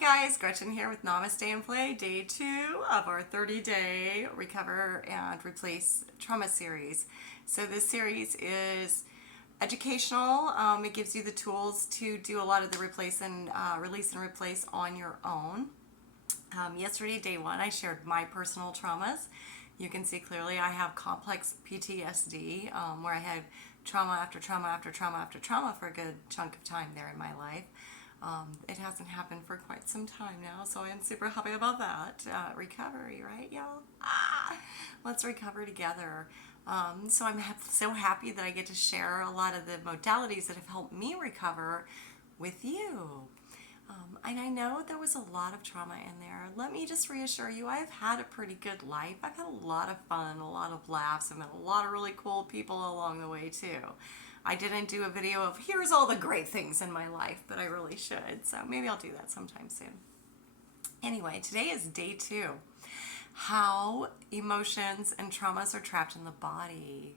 Guys, Gretchen here with Namaste and Play, day 2 of our 30-day Recover and Replace Trauma series. So this series is educational. It gives you the tools to do a lot of the release and replace on your own. Yesterday, day 1, I shared my personal traumas. You can see clearly I have complex PTSD, where I had trauma after trauma after trauma after trauma for a good chunk of time there in my life. It hasn't happened for quite some time now, so I'm super happy about that. Recovery, right, y'all? Let's recover together. So I'm so happy that I get to share a lot of the modalities that have helped me recover with you. And I know there was a lot of trauma in there. Let me just reassure you, I've had a pretty good life. I've had a lot of fun, a lot of laughs, and met a lot of really cool people along the way too. I didn't do a video of here's all the great things in my life, but I really should. So maybe I'll do that sometime soon. Anyway, today is day 2. How emotions and traumas are trapped in the body.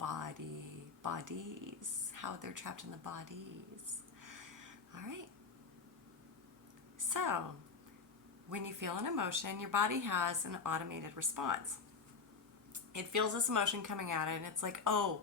Bodies. How they're trapped in the bodies. All right. So, when you feel an emotion, your body has an automated response. It feels this emotion coming at it, and it's like, oh,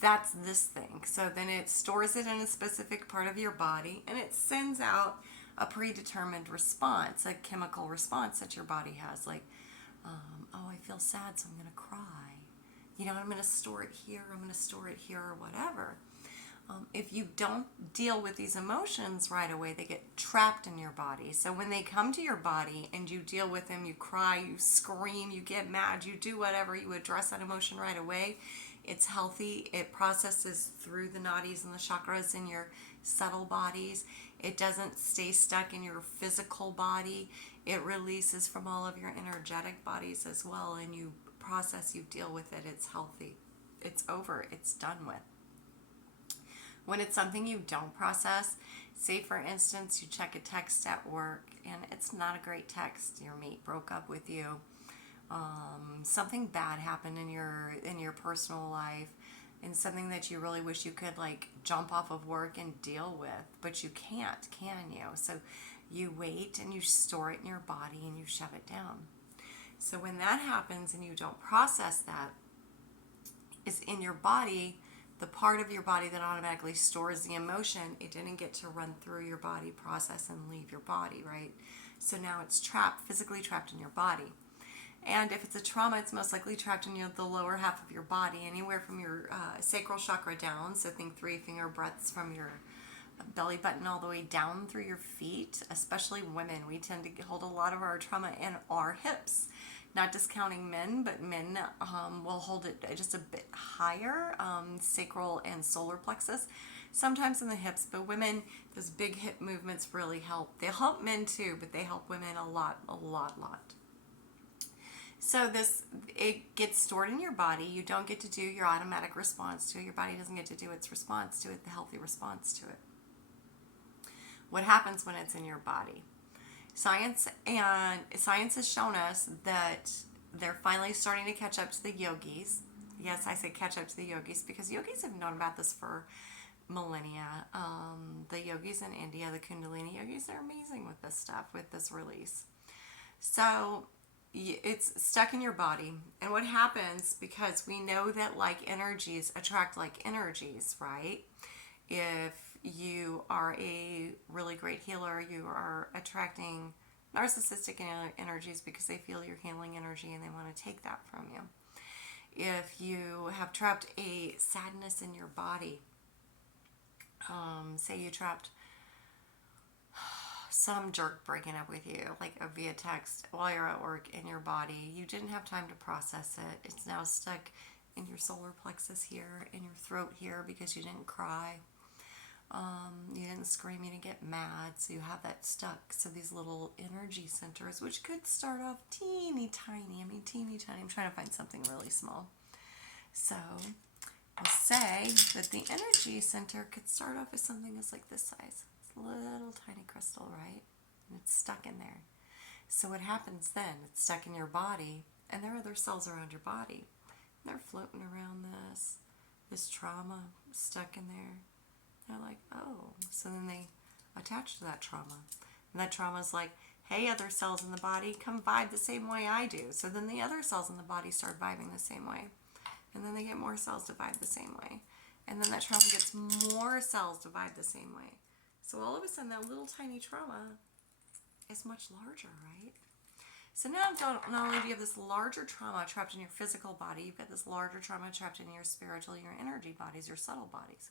that's this thing. So then it stores it in a specific part of your body, and it sends out a predetermined response, a chemical response that your body has. Like, oh, I feel sad, so I'm going to cry. You know, I'm going to store it here, I'm going to store it here, or whatever. If you don't deal with these emotions right away, they get trapped in your body. So when they come to your body and you deal with them, you cry, you scream, you get mad, you do whatever, you address that emotion right away, it's healthy. It processes through the nadis and the chakras in your subtle bodies. It doesn't stay stuck in your physical body. It releases from all of your energetic bodies as well, and you process, you deal with it. It's healthy. It's over. It's done with. When it's something you don't process, say for instance, you check a text at work and it's not a great text, your mate broke up with you, something bad happened in your personal life, and something that you really wish you could like jump off of work and deal with, but you can't, can you? So you wait and you store it in your body and you shut it down. So when that happens and you don't process that, is in your body, the part of your body that automatically stores the emotion, it didn't get to run through your body, process, and leave your body, right? So now it's trapped, physically trapped in your body. And if it's a trauma, it's most likely trapped in the lower half of your body, anywhere from your sacral chakra down. So think 3-finger breaths from your belly button all the way down through your feet. Especially women, we tend to hold a lot of our trauma in our hips. Not discounting men, but men will hold it just a bit higher, sacral and solar plexus, sometimes in the hips, but women, those big hip movements really help. They help men too, but they help women a lot. So it gets stored in your body. You don't get to do your automatic response to it. Your body doesn't get to do its response to it, the healthy response to it. What happens when it's in your body? Science has shown us that they're finally starting to catch up to the yogis. Yes, I say catch up to the yogis because yogis have known about this for millennia. The yogis in India, the Kundalini yogis, they're amazing with this stuff, with this release. So it's stuck in your body. And what happens, because we know that like energies attract like energies, right? If you are a really great healer, you are attracting narcissistic energies because they feel you're handling energy and they want to take that from you. If you have trapped a sadness in your body, say you trapped some jerk breaking up with you, like via text while you're at work in your body, you didn't have time to process it. It's now stuck in your solar plexus here, in your throat here, because you didn't cry. You didn't scream, you didn't get mad, so you have that stuck. So these little energy centers, which could start off teeny tiny. I'm trying to find something really small. So we'll say that the energy center could start off as something that's like this size. It's a little tiny crystal, right? And it's stuck in there. So what happens then? It's stuck in your body, and there are other cells around your body. And they're floating around this trauma stuck in there. They're like, oh. So then they attach to that trauma. And that trauma is like, hey, other cells in the body, come vibe the same way I do. So then the other cells in the body start vibing the same way. And then they get more cells to vibe the same way. And then that trauma gets more cells to vibe the same way. So all of a sudden, that little tiny trauma is much larger, right? So now not only do you have this larger trauma trapped in your physical body, you've got this larger trauma trapped in your spiritual, your energy bodies, your subtle bodies.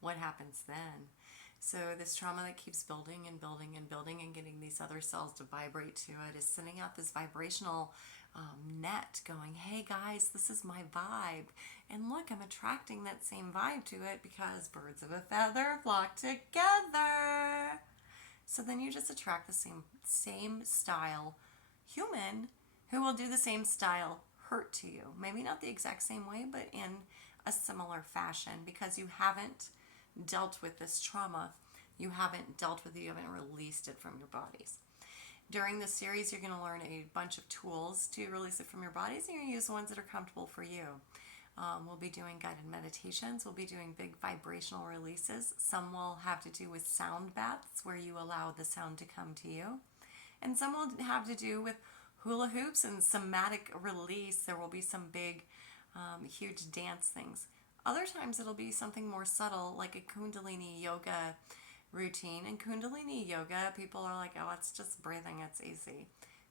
What happens then? So this trauma that keeps building and building and building and getting these other cells to vibrate to it is sending out this vibrational net going, hey guys, this is my vibe. And look, I'm attracting that same vibe to it because birds of a feather flock together. So then you just attract the same style human who will do the same style hurt to you. Maybe not the exact same way, but in a similar fashion, because you haven't dealt with this trauma. You haven't dealt with it. You haven't released it from your bodies. During this series, you're going to learn a bunch of tools to release it from your bodies, and you're going to use the ones that are comfortable for you. We'll be doing guided meditations. We'll be doing big vibrational releases. Some will have to do with sound baths, where you allow the sound to come to you. And some will have to do with hula hoops and somatic release. There will be some big, huge dance things. Other times it'll be something more subtle, like a Kundalini yoga routine. And Kundalini yoga, people are like, oh, it's just breathing, it's easy.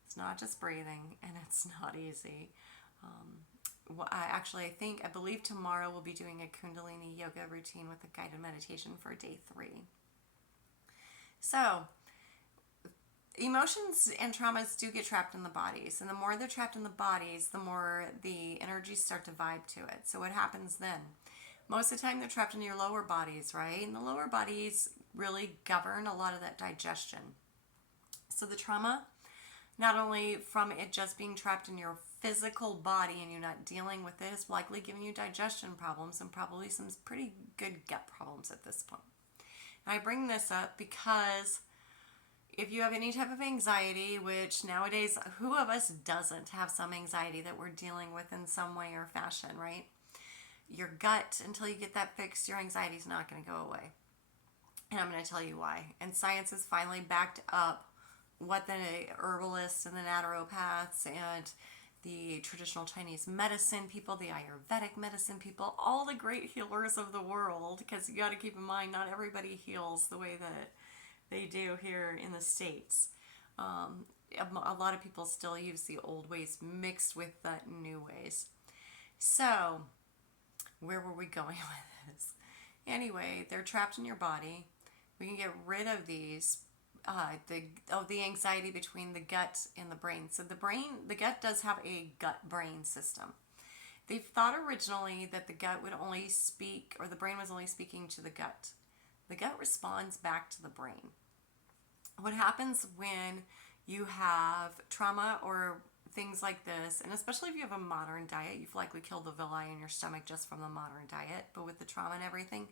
It's not just breathing, and it's not easy. I believe tomorrow we'll be doing a Kundalini yoga routine with a guided meditation for day 3. So, emotions and traumas do get trapped in the bodies. And the more they're trapped in the bodies, the more the energies start to vibe to it. So what happens then? Most of the time they're trapped in your lower bodies, right? And the lower bodies really govern a lot of that digestion. So the trauma, not only from it just being trapped in your physical body and you not dealing with it, is likely giving you digestion problems and probably some pretty good gut problems at this point. And I bring this up because if you have any type of anxiety, which nowadays, who of us doesn't have some anxiety that we're dealing with in some way or fashion, right? Your gut, until you get that fixed, your anxiety is not going to go away. And I'm going to tell you why. And science has finally backed up what the herbalists and the naturopaths and the traditional Chinese medicine people, the Ayurvedic medicine people, all the great healers of the world, because you got to keep in mind, not everybody heals the way that they do here in the States. A lot of people still use the old ways mixed with the new ways. So, where were we going with this? Anyway, they're trapped in your body. We can get rid of these, the anxiety between the gut and the brain. So the gut does have a gut-brain system. They thought originally that the gut would only speak, or the brain was only speaking to the gut. The gut responds back to the brain. What happens when you have trauma or things like this, and especially if you have a modern diet, you've likely killed the villi in your stomach just from the modern diet, but with the trauma and everything,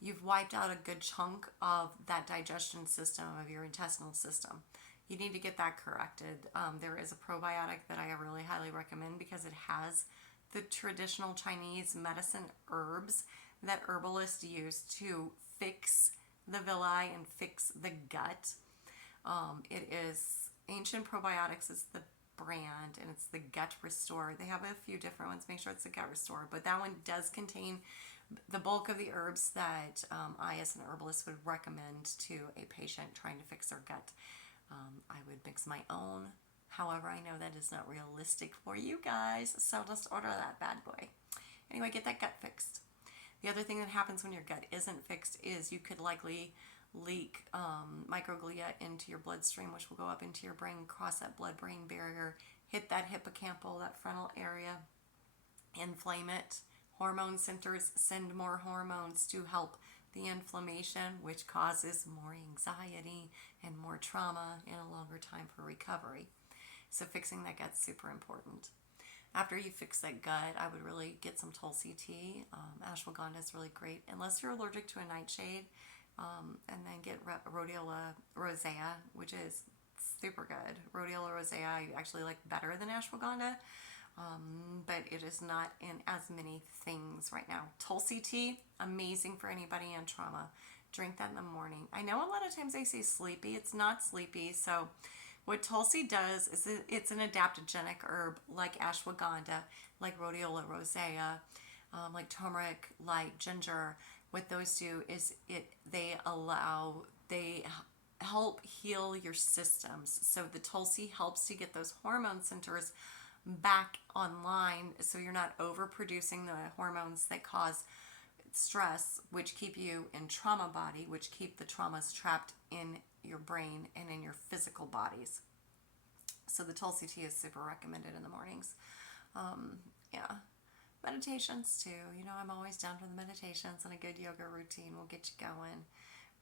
you've wiped out a good chunk of that digestion system, of your intestinal system. You need to get that corrected. There is a probiotic that I really highly recommend because it has the traditional Chinese medicine herbs that herbalists use to fix the villi and fix the gut. It is Ancient Probiotics is the brand, and it's the Gut Restore. They have a few different ones. Make sure it's the Gut Restore, but that one does contain the bulk of the herbs that I, as an herbalist, would recommend to a patient trying to fix their gut. I would mix my own. However, I know that is not realistic for you guys, so just order that bad boy. Anyway, get that gut fixed. The other thing that happens when your gut isn't fixed is you could likely leak microglia into your bloodstream, which will go up into your brain, cross that blood-brain barrier, hit that hippocampal, that frontal area, inflame it. Hormone centers send more hormones to help the inflammation, which causes more anxiety and more trauma and a longer time for recovery. So fixing that gut's super important. After you fix that gut, I would really get some Tulsi tea. Ashwagandha is really great, unless you're allergic to a nightshade. And then get Rhodiola rosea, which is super good. Rhodiola rosea I actually like better than ashwagandha, but it is not in as many things right now. Tulsi tea, amazing for anybody in trauma. Drink that in the morning. I know a lot of times they say sleepy. It's not sleepy. So what Tulsi does is it's an adaptogenic herb like ashwagandha, like rhodiola rosea, like turmeric, like ginger. What those do is they help heal your systems. So the Tulsi helps to get those hormone centers back online so you're not overproducing the hormones that cause stress, which keep you in trauma body, which keep the traumas trapped in your brain and in your physical bodies. So the Tulsi tea is super recommended in the mornings. Yeah. Meditations too. I'm always down for the meditations, and a good yoga routine will get you going.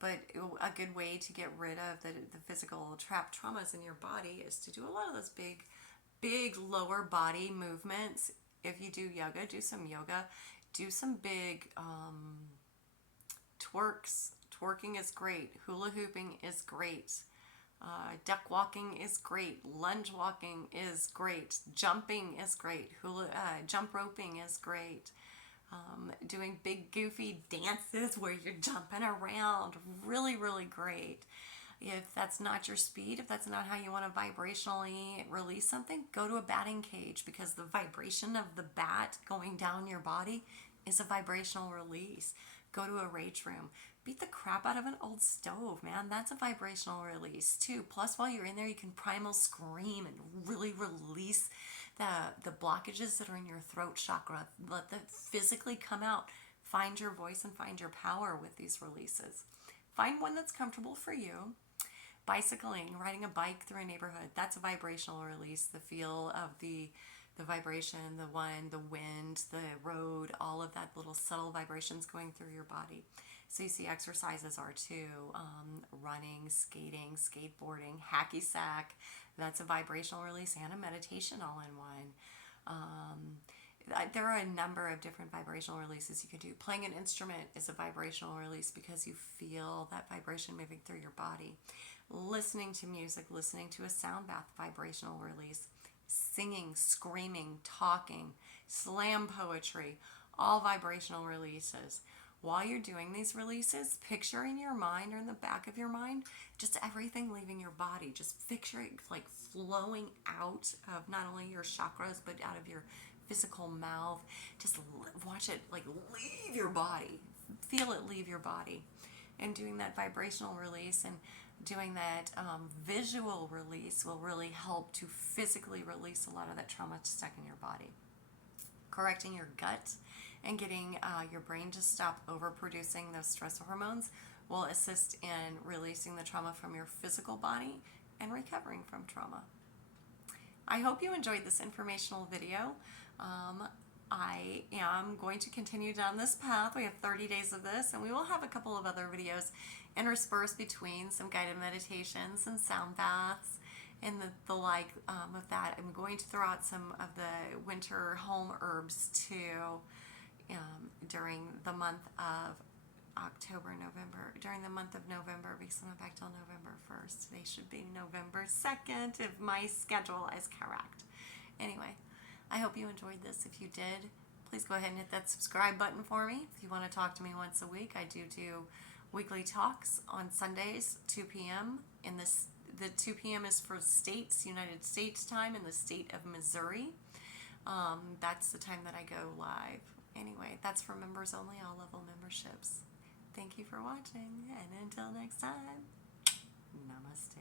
But a good way to get rid of the physical trapped traumas in your body is to do a lot of those big lower body movements. If you do yoga, do some yoga. Do some big twerks. Twerking is great. Hula hooping is great. Duck walking is great. Lunge walking is great. Jumping is great. Jump roping is great. Doing big goofy dances where you're jumping around, really, really great. If that's not your speed, if that's not how you want to vibrationally release something, go to a batting cage, because the vibration of the bat going down your body is a vibrational release. Go to a rage room. Beat the crap out of an old stove, man. That's a vibrational release too. Plus, while you're in there, you can primal scream and really release the blockages that are in your throat chakra. Let them physically come out. Find your voice and find your power with these releases. Find one that's comfortable for you. Bicycling, riding a bike through a neighborhood, that's a vibrational release. The feel of the vibration, the wind, the road, all of that little subtle vibrations going through your body. So you see exercises are too. Running, skating, skateboarding, hacky sack, that's a vibrational release and a meditation all in one. There are a number of different vibrational releases you can do. Playing an instrument is a vibrational release because you feel that vibration moving through your body. Listening to music, listening to a sound bath, vibrational release. Singing, screaming, talking, slam poetry, all vibrational releases. While you're doing these releases, picture in your mind or in the back of your mind just everything leaving your body. Just picture it like flowing out of not only your chakras but out of your physical mouth. Just watch it like leave your body. Feel it leave your body. And doing that vibrational release and doing that visual release will really help to physically release a lot of that trauma stuck in your body. Correcting your gut and getting your brain to stop overproducing those stress hormones will assist in releasing the trauma from your physical body and recovering from trauma. I hope you enjoyed this informational video. I am going to continue down this path. We have 30 days of this, and we will have a couple of other videos interspersed between some guided meditations and sound baths and the like of that. I'm going to throw out some of the winter home herbs too during the month of during the month of November, because I'm not back till November 1st. They should be November 2nd if my schedule is correct. Anyway, I hope you enjoyed this. If you did, please go ahead and hit that subscribe button for me. If you want to talk to me once a week, I do weekly talks on Sundays, 2 p.m. The 2 p.m. is for states, United States time, in the state of Missouri. That's the time that I go live. Anyway, that's for members only, all level memberships. Thank you for watching, and until next time, namaste.